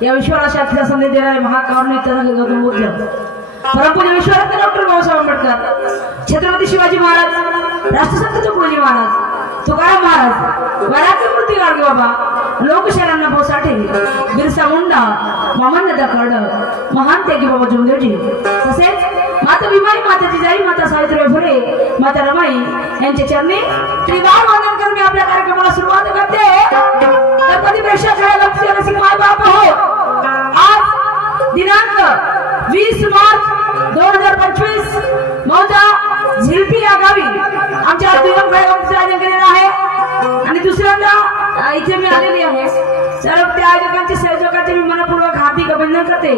या विश्वाला शाखेचा संदेश देणारे महाकारुणिक गौतम बुद्ध, परमपूज्य विश्वरत्न डॉक्टर बाबासाहेब आंबेडकर, छत्रपती शिवाजी महाराज, राष्ट्रसंत तुकडोजी महाराज, तुकाराम महाराज, वरातीमूर्ती गाडगे बाबा, लोकशाहीरांना भाऊ साठे, बिरसा मुंडा, मामंदा कर्ड, महान त्यागी बाबा जोंदेवजी, तसेच माता भीमाई, माता जिजाई, माता सावित्रीबाई फुले, माता रमाई यांच्या चरणी त्रिवार वंदन करून मी आपल्या कार्यक्रमाला सुरुवात करते। तर कधी प्रेक्षक रसिक माय बाप हो, आज दिनांक 20 मार्च 2025 मौजा झिलपी या गावी आमच्या दिवंगत आयोजन केलेलं आहे आणि दुसऱ्यांदा इथे मी आलेली आहे। सर्व त्या आयोजकांचे सहयोगाचे मी मनपूर्वक हार्दिक अभिनंदन करते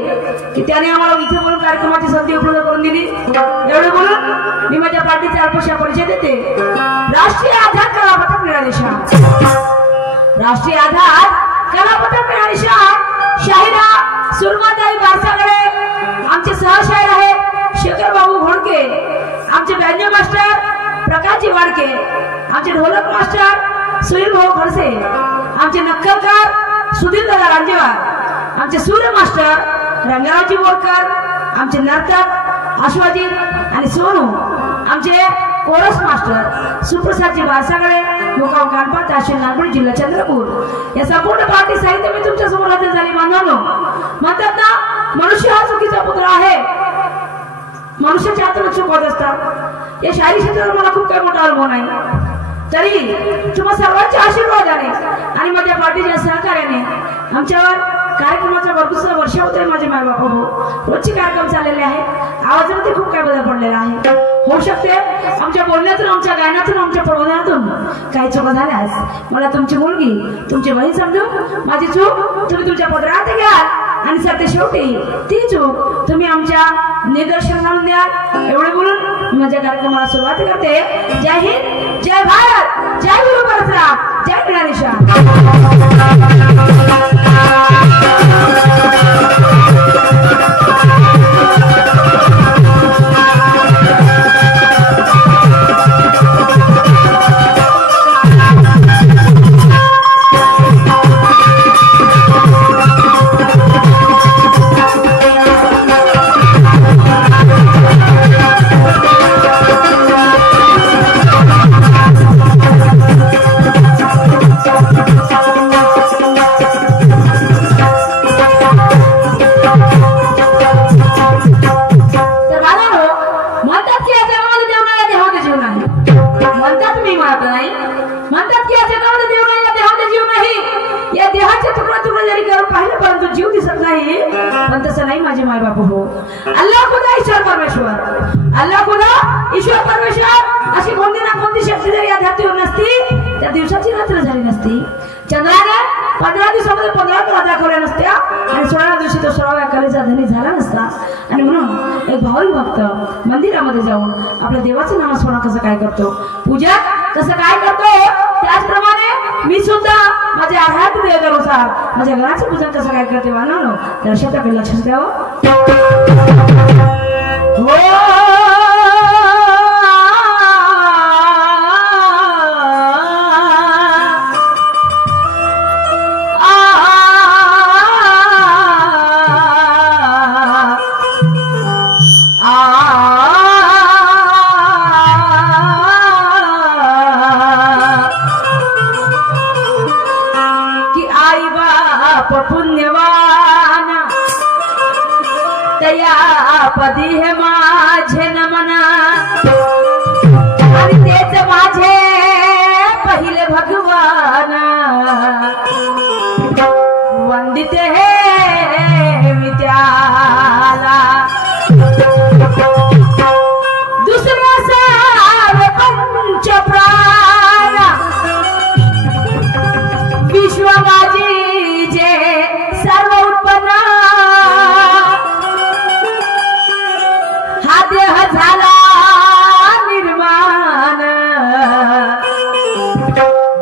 की त्याने आम्हाला इथे बोलून कार्यक्रमाची संधी उपलब्ध करून दिली। एवढे बोलून मी माझ्या पार्टीचे अल्पशा परिचय देते। राष्ट्रीय आधार कला पथक निळानिशा, राष्ट्रीय आधार कला पथक निळानिशा शाहिरा सुरमाताई वारसाकडे आमचे सहशायर आहे शेखर बाबू घोडके, आमचे बँजो मास्टर प्रकाशजी वाडके, आमचे ढोलक मास्टर सुनील भाऊ खडसे, आमचे नक्कलकार सुधीर दादा रांजेवार, आमचे सूर्य मास्टर रंगारावजी बोरकर, आमचे नर्तक आश्वाजीत आणि सोनू, आमचे कोरस मास्टर सुप्रसादजी वारसाकडे, मुकाम कानपा, तहसील नागपूर, जिल्हा चंद्रपूर। या संपूर्ण पार्टी साहित्य मी तुमच्या समोर हजर झाली। बांधवांनो, म्हणतात ना मनुष्य हा चुकीचा पुत्र आहे, मनुष्याच्या हातून चूक होत असतात। या शाहिरी क्षेत्रावर मला खूप काही मोठा अनुभव नाही, तरी तुम्हा सर्वांच्या आशीर्वादाने आणि माझ्या पार्टीच्या सहकार्याने आमच्यावर कार्यक्रमाचा भरपूर वर्ष होते। माझे माय बाप हो, रोजचे कार्यक्रम चाललेले आहे, आवाजामध्ये खूप काय बदल पडलेला आहे। होऊ शकते आमच्या बोलण्यातून, आमच्या गायनातून, आमच्या प्रबोधनातून काही चुका झाल्यास मला तुमची मुलगी, तुमची बहीण समजून माझी चूक तुम्ही तुमच्या पदरात घ्याल आणि सर ते शेवटी ती चूक तुम्ही आमच्या निदर्शन आणून द्याल। एवढे बोलून माझ्या कार्यक्रमाला सुरुवात करते। जय हिंद, जय भारत, जय गुरु परशुराम, जय गणेशा। अल्लाह खुदा ईश्वर परमेश्वर अशी कोणती ना कोणती शक्ती जर या धरतीवर नसती त्या दिवसाची रात्र झाली नसती। चंद्राने 15 दिवसामध्ये 15 कला दाखवल्या नसत्या आणि 16 दिवशी तो 16व्या कलेचा धनी झाला नसता। आणि म्हणून एक भाविक भक्त मंदिरामध्ये जाऊन आपल्या देवाचं नामस्मरण कसं काय करतो, पूजा कसं काय करतो, त्याचप्रमाणे मी सुद्धा माझ्या आध्यात्मिक देवानुसार माझ्या घराचं पूजन कसं काय करते वाहनानो दर्शकाकडे लक्ष द्यावं। पदी हे माझे नमन आणि तेच माझे पहिले भगवान वंदिते हे मी त्याला दुसऱ्या सारे पंच प्राण विश्व माझी जे सर्व उत्पन्न हा देह झाला निर्माण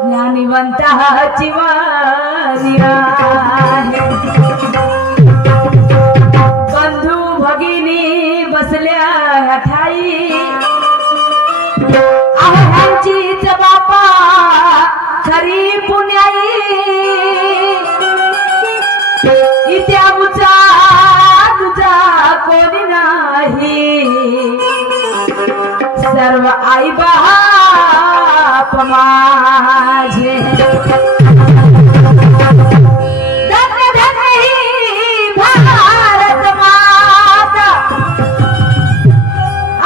ज्ञानिवंताची वाणी आहे बंधू भगिनी बसल्या ठाई ह्यांचीच बापा खरी पुण्याई इत्यामुचा तुझा कोणी नाही सर्व आई बाप माझे धन्य धन्य ही भारत माता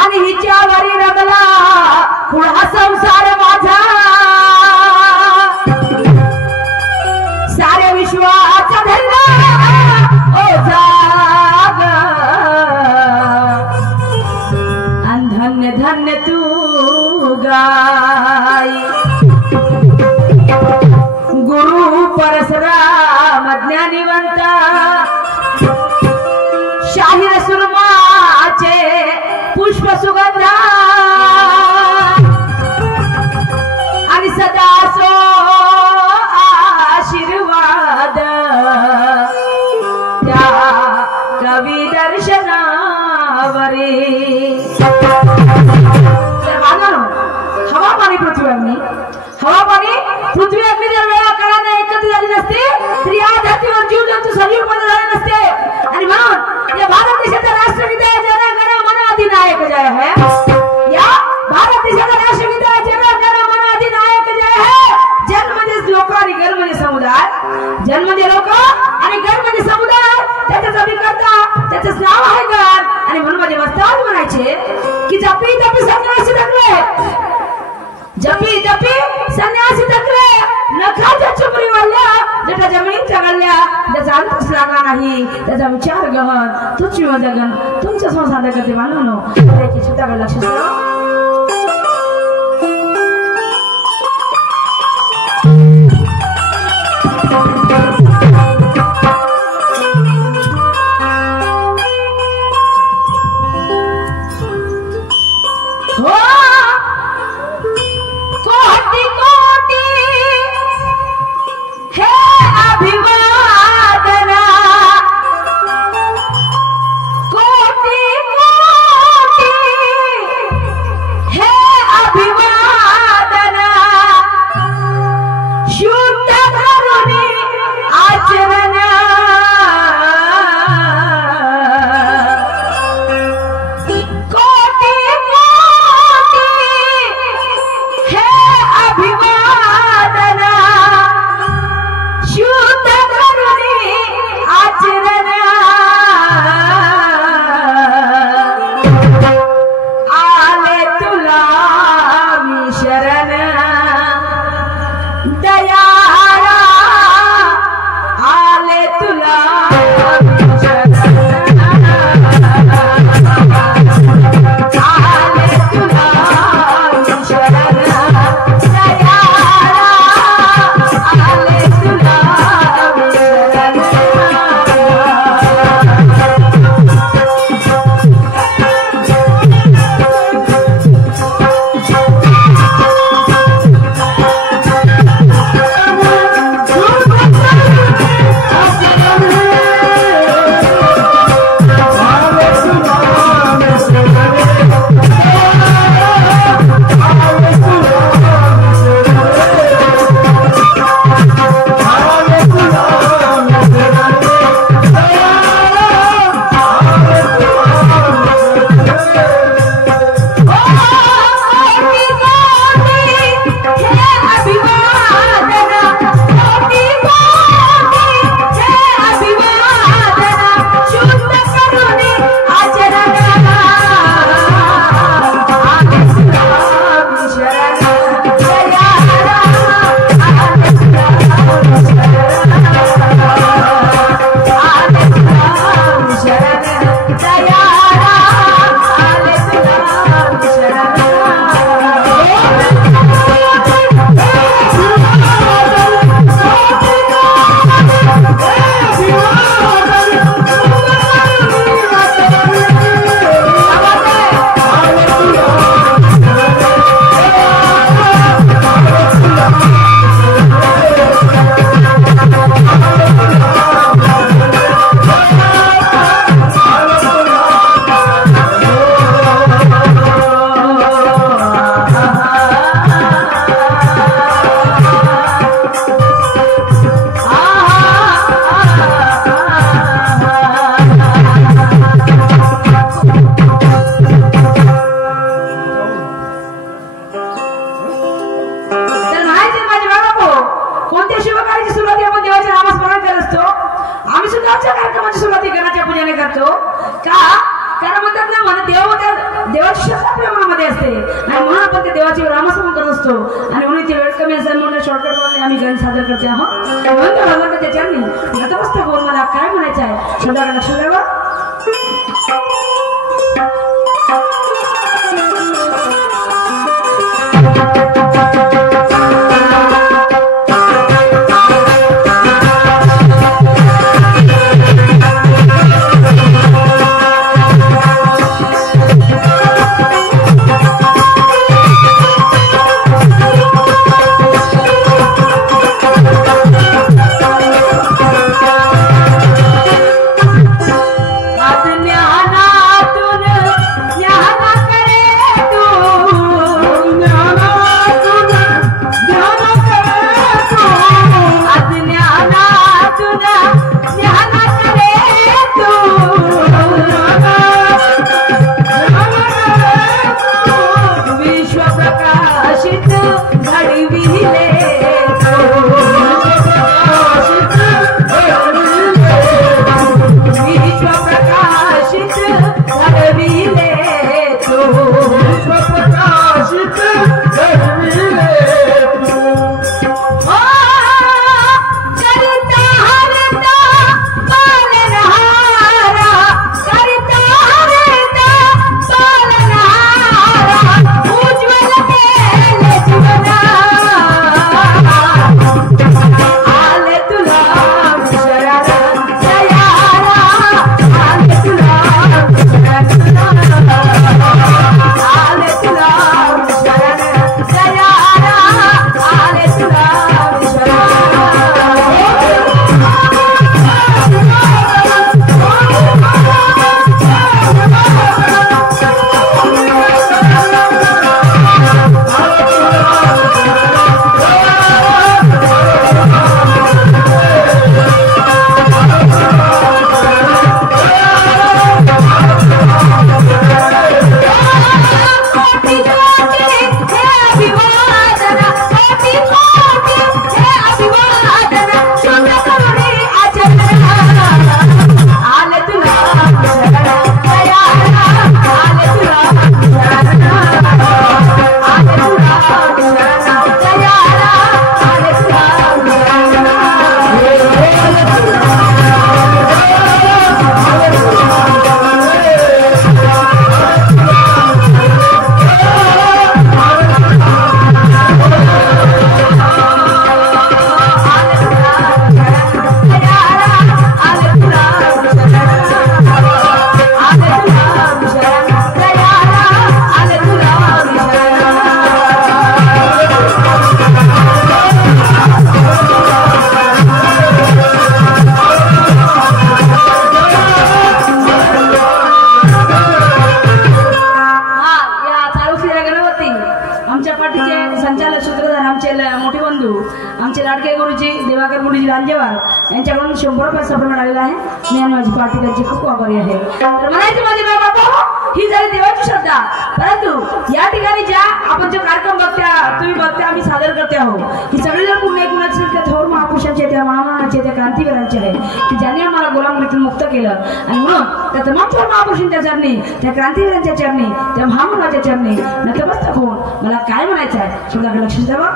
आणि हिच्यावरी रमला पुढा संसार माझा सारे विश्वाचा धन्य ओ जाग धन्य धन्य तू गाय गुरु परशुराम ज्ञानिवंता शाहीर सुरमाचे पुष्प सुगंधा आणि सदा सो आशीर्वाद त्या कवी दर्शनावरी हवा पाणी पृथ्वी अग्नी हवा पाणी पृथ्वी अग्नी जर वेळा काळाने एकत्र झाली नसते तर या धरतीवर जीव जंतू सजीवपणे झाले नसते आणि म्हणून या भारत देशाचा राष्ट्रगीत आहे जन गण मन अधिनायक जय है या भारत देशाचा राष्ट्रगीत आहे जन गण मन अधिनायक जय है जन म्हणजे लोक आणि गण म्हणजे समुदाय जन म्हणजे लोक आणि गण म्हणजे समुदाय त्याचाच अभिकर्ता त्याचंच नाव आहे गण आणि म्हणून माझे वस्ताद म्हणायचे की जपी जपी संन्यासी थकले जपी जपी संन्यासी थकले नखाच्या चुमरी वाढल्या ज्याच्या जमिनीत चगळल्या ज्याचा अंतच लागला नाही त्याचा विचार गहन तुझ जगन तुमच्या संसाधकते मानवनो त्याची स्वतःकडे लक्ष ठेवा कार्यक्रमाची सुरुवात गणाच्या पूजेने करतो का? कारण म्हणतात ना मला देवाची शक्ती आपल्या मनामध्ये असते आणि म्हणून आपण त्या देवाची नामस्मरण करत असतो आणि म्हणून ती वेळ कमी असेल म्हणून शॉर्टकट मध्ये आम्ही गाणं सादर करते आहोत. म्हणून त्या भगवंताच्या चरणी नतमस्तक होऊन मला काय म्हणायचं आहे शब्दाकडे लक्ष द्यावं. आमचे लाडके गुरुजी दिवाकर गुरुजी लांजेवार यांच्याकडून 100 रुपये सफर मिळालेला आहे. मी आणि माझी पार्टी त्यांची खूप आभारी आहे. तर म्हणायचं माझे बाबा ही झाली देवाची श्रद्धा. परंतु या ठिकाणी ज्या आपण जो कार्यक्रम तुम्ही बघते आम्ही सादर करते आहोत ही सगळी जर पुन्हा कुणाची त्या थोर महापुरुषांचे त्या महामानाचे त्या क्रांतिवीरांचे आहे की ज्यांनी आम्हाला गुलामगिरीतून मुक्त केलं आणि म्हणून त्या तमाम थोर महापुरुषांच्या चरणी त्या क्रांतिवीरांच्या चरणी त्या महामानाच्या चरणी नतमस्तक होऊन मला काय म्हणायचं आहे शब्दाकडे लक्ष द्यावं.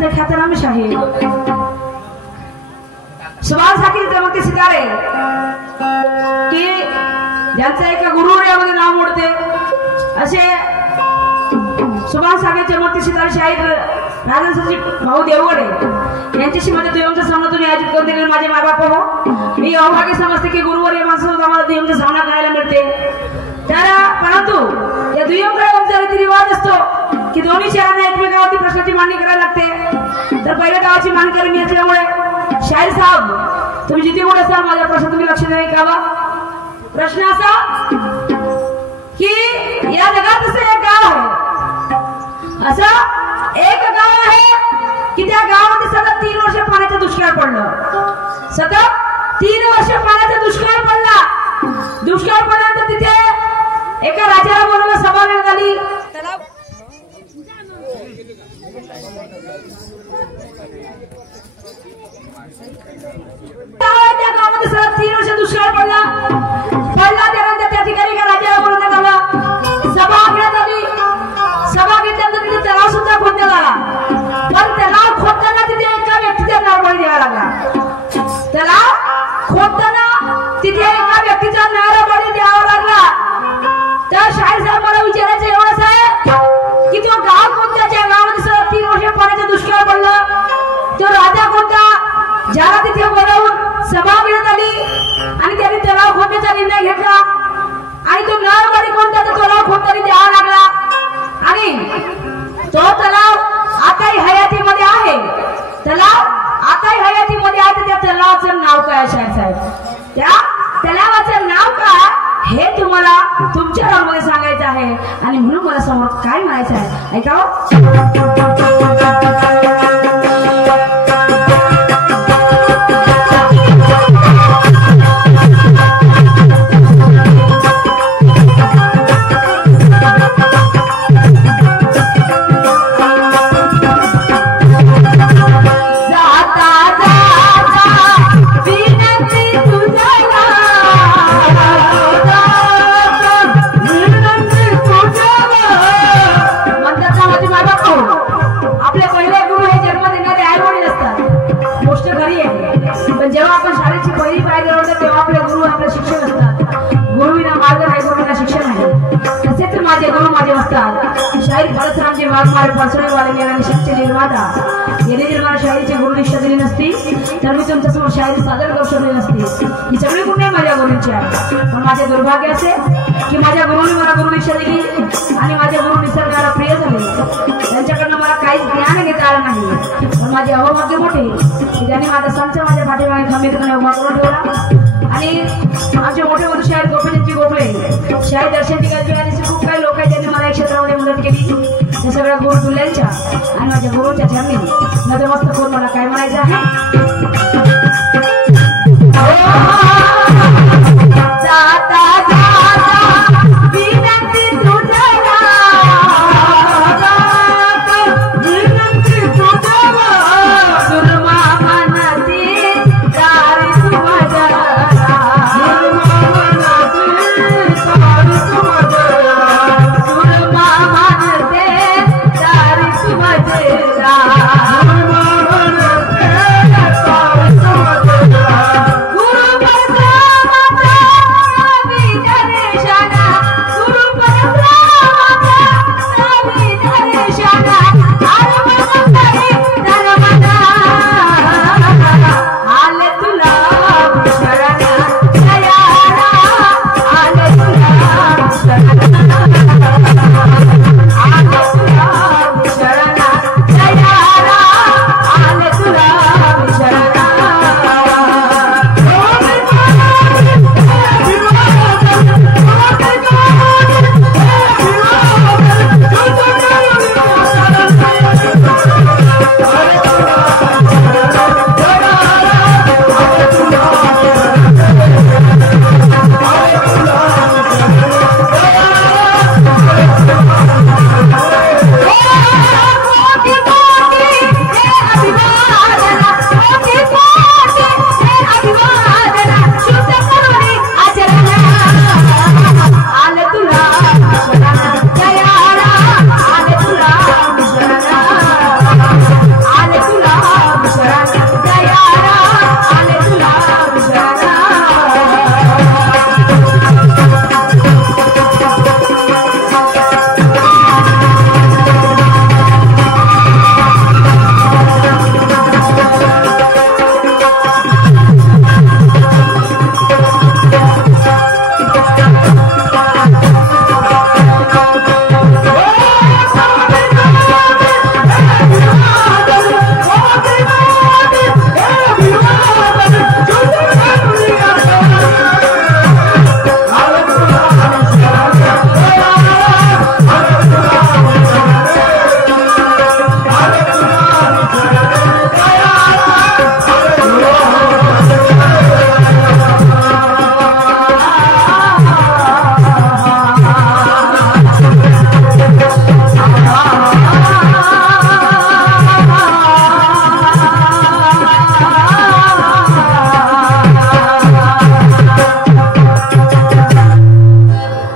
प्रसिद्ध ख्यातनाम शाहीर सुभाष साखी चित्रपती सितारे की ज्यांचं एका गुरुवर्यामध्ये नाव मोडते असे सुभाष साखी चित्रपती सितारे शाहीर राजन सचिव भाऊ देवगडे यांच्याशी माझ्या दुय्यमचा सामना तुम्ही आयोजित करून दिलेला माझे मायबाप हो. मी अवभाग्य समजते की गुरुवर्य माणसासोबत आम्हाला दुय्यमचा सामना करायला मिळते. तर परंतु या दुय्यमकडे आमचा रीतिरिवाज असतो की दोन्ही शहरांना एकमेकावरती प्रश्नाची मांडणी करायला लागते. तर पहिल्या गावाची मांडणी मी असल्यामुळे शाहीर साहेब तुम्ही जिथे कुठे असाल माझ्या प्रश्न तुम्ही लक्ष देणे का. प्रश्न असा की या जगात असं एक गाव आहे, असं एक गाव आहे की त्या गावामध्ये सतत 3 वर्ष पाण्याचा दुष्काळ पडलं. सतत 3 वर्ष पाण्याचा दुष्काळ पडला. दुष्काळ पडल्यानंतर तिथे एका राजाला बोलवलं, सभा घेण्यात आली. त्या गावामध्ये सतत 3 वर्ष दुष्काळ पडला. त्यानंतर त्या ठिकाणी एका राजाला बोलवण्यात आलं, सभा घेण्यात आली. सभा घेतल्यानंतर तिथे तलाव सुद्धा खोदण्यात आला. पण तलाव खोदताना तिथे एका व्यक्तीचा नारबळी द्यावा लागला. तलाव खोदताना तिथे एका व्यक्तीचा नारबळी द्यावा लागला. तर शाहीर साहेब मला विचारायचं एवढंच आहे की तो गाव कोणत्या, ज्या गावामध्ये सतत 3 वर्ष पाण्याचं दुष्काळ पडलं, तो राजा कोणता ज्याला तिथे बोलावून सभा घेण्यात आली आणि त्यांनी तलाव खोदण्याचा निर्णय घेतला. आणि तो नारबळी कोणता, तो तलाव खोदताना द्यावा लागला. आणि तो तलाव आताही हयातीमध्ये आहे. तलाव आताही हयातीमध्ये आहे. तर त्या तलावाचं नाव काय शाहीर साहेब? त्या तलावाचं नाव काय हे तुम्हाला तुमच्या रावमध्ये सांगायचं आहे. आणि म्हणून मला समोर काय म्हणायचं आहे ऐकावं. शाहीर परसरामजी वाघमारे पासळेवाले यांनी शिक्षण निर्माता यांनी निर्माण शाहीरची गुरु दीक्षा दिली नसती तर मी तुमच्यासमोर शाहीर सादर करू शकले नसते. ही सगळी गुण माझ्या गुरूंची आहे. पण माझे दुर्भाग्य असे की माझ्या गुरुने मला गुरु दीक्षा दिली आणि माझे गुरु निसर्गाला प्रिय झाले. त्यांच्याकडनं मला काहीच ज्ञान घेता आलं नाही. पण माझे अवभाग्य मोठे की त्यांनी माझा संच माझ्या पाठीमागे खंबीरपणे उभा करून ठेवला. आणि आमचे मोठे मोठे शाहीर गोपीचंदजी गोखले शाहीर दर्शनची गजबी खूप काही लोक आहेत ज्यांनी मला या क्षेत्रामध्ये मदत केली. त्या सगळ्या गुरु तुल्यांच्या आणि माझ्या गुरुच्या चरणी नतमस्तक करून मला काय म्हणायचं आहे. Yeah.